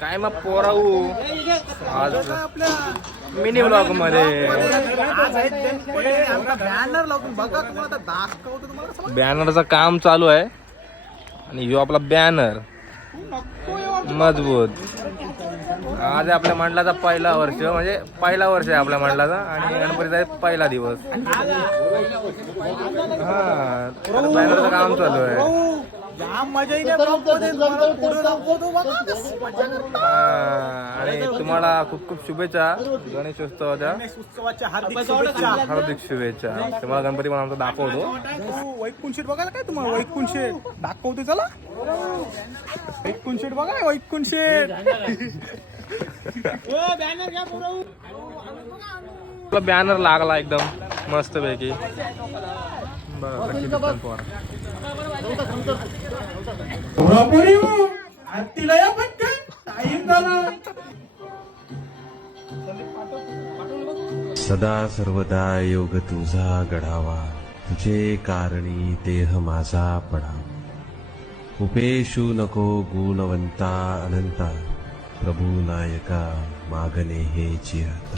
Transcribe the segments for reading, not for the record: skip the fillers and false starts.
काय मग पोराऊ आज मिनी ब्लॉग मध्ये बॅनरचं काम चालू आहे आणि ह्यो आपला बॅनर मजबूत. आज आपल्या मंडळाचा पहिला वर्ष म्हणजे पहिला वर्ष आहे आपल्या मंडळाचा आणि गणपतीचा पहिला दिवस. हा बॅनरचं काम चालू आहे. आणि तुम्हाला खूप खूप शुभेच्छा गणेशोत्सवाच्या हार्दिक शुभेच्छा. तुम्हाला गणपती पण आमचा दाखवतो. वैकुंठ शेट बघायला काय तुम्हाला वैकुंठ शेट दाखवतो. चला वैकुंठ शेट बघा वैकुंठ शेट. बॅनर लागला एकदम मस्त पैकी. सदा सर्वदा योग तुझा घडावा, तुझे कारणी देह माझा पडावा. उपेशू नको गुणवंता अनंता, प्रभू नायका मागणे हे चिरता.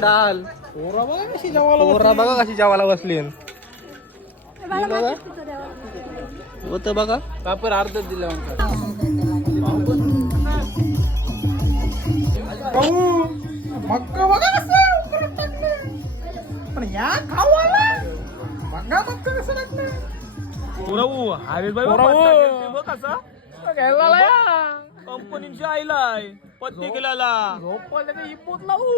डाल पोरा बघा कशी जेवायला बसली होत बघा. कापर अर्ध दिलं मक्का बघा कसं पण या खावाला बघा मक्का कसं लागतं. कंपनीच्या आईलाय पत्ते केल्याला झोपले इपूत लावू.